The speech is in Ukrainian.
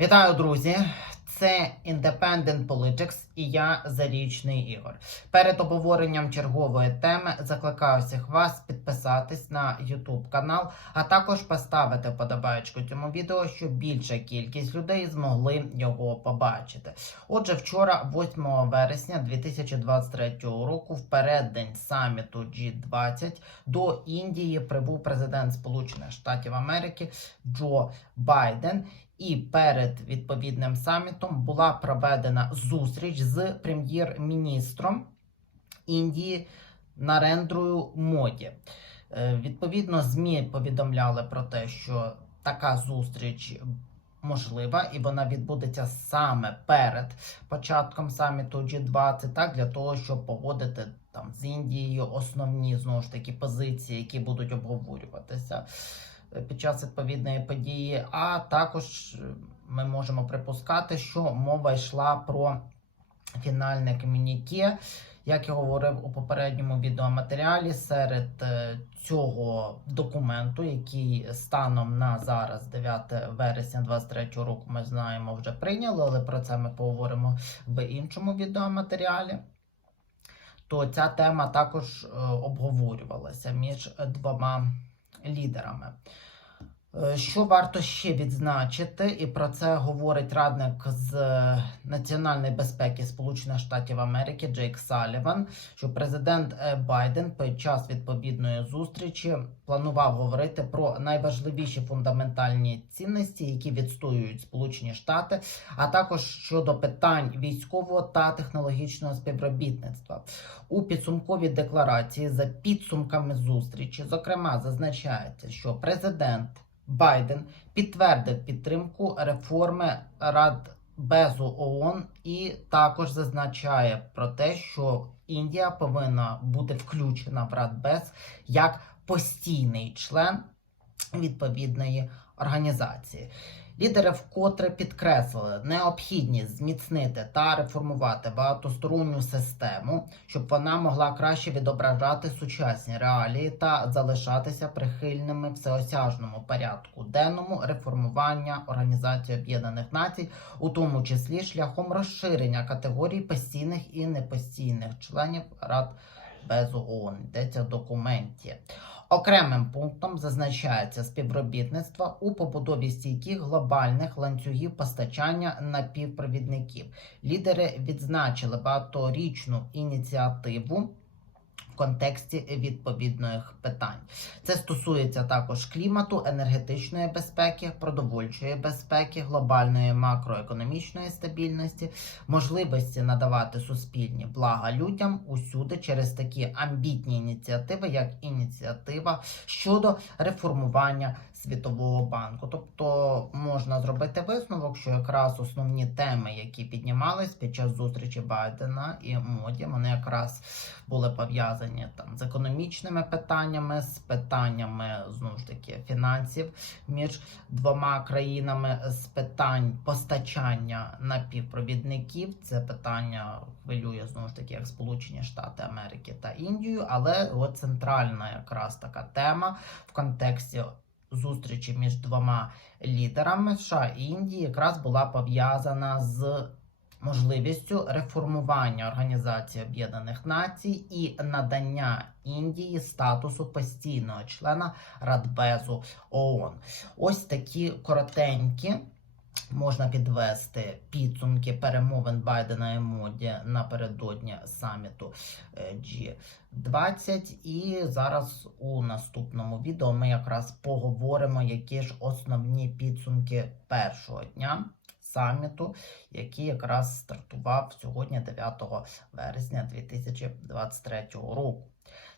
Вітаю, друзі! Це Independent Politics і я Зарічний Ігор. Перед обговоренням чергової теми закликаю всіх вас підписатись на YouTube канал, а також поставити подобаєчку цьому відео, щоб більша кількість людей змогли його побачити. Отже, вчора, 8 вересня 2023 року, в переддень саміту G20 до Індії прибув президент Сполучених Штатів Америки Джо Байден. І перед відповідним самітом була проведена зустріч з прем'єр-міністром Індії Нарендрою Моді. Е, Відповідно, ЗМІ повідомляли про те, що така зустріч можлива, і вона відбудеться саме перед початком саміту G20, так для того, щоб погодити там з Індією основні знову ж таки позиції, які будуть обговорюватися під час відповідної події. А також е, ми можемо припускати, що мова йшла про фінальне комюніке. Як я говорив у попередньому відеоматеріалі, серед е, цього документу, який станом на зараз, 9 вересня 2023 року, ми знаємо, вже прийняли, але про це ми поговоримо в іншому відеоматеріалі. То ця тема також е, обговорювалася між двома лідерами. Е, Що варто ще відзначити, і про це говорить радник з е, національної безпеки Сполучених Штатів Америки Джейк Саліван, що президент е, Байден під час відповідної зустрічі планував говорити про найважливіші фундаментальні цінності, які відстоюють Сполучені Штати, а також щодо питань військового та технологічного співробітництва. У підсумковій декларації за підсумками зустрічі, зокрема, зазначається, що президент Байден підтвердив підтримку реформи Радбезу ООН і також зазначає про те, що Індія повинна бути включена в Радбез як постійний член відповідної організації. Лідери вкотре підкреслили необхідність зміцнити та реформувати багатосторонню систему, щоб вона могла краще відображати сучасні реалії та залишатися прихильними всеосяжному порядку денному реформування Організації Об'єднаних Націй, у тому числі шляхом розширення категорій постійних і непостійних членів Рад без ООН. Йдеться в документі. Окремим пунктом зазначається співробітництво у побудові стійких глобальних ланцюгів постачання напівпровідників. Лідери відзначили багаторічну ініціативу. В контексті відповідних питань це стосується також клімату, енергетичної безпеки, продовольчої безпеки, глобальної макроекономічної стабільності, можливості надавати суспільні блага людям усюди через такі амбітні ініціативи, як ініціатива щодо реформування Світового банку. Тобто можна зробити висновок, що якраз основні теми, які піднімались під час зустрічі Байдена і Моді, вони якраз були пов'язані там з економічними питаннями, з питаннями знову ж таки фінансів між двома країнами, з питань постачання напівпровідників. Це питання хвилює знову ж таки як Сполучені Штати Америки та Індію, але от центральна якраз така тема в контексті зустрічі між двома лідерами США і Індії якраз була пов'язана з можливістю реформування Організації Об'єднаних Націй і надання Індії статусу постійного члена Радбезу ООН. Ось такі коротенькі. Можна підвести підсумки перемовин Байдена і Моді напередодні саміту е, G20. І зараз у наступному відео ми якраз поговоримо, які ж основні підсумки першого дня саміту, який якраз стартував сьогодні, 9 вересня 2023 року.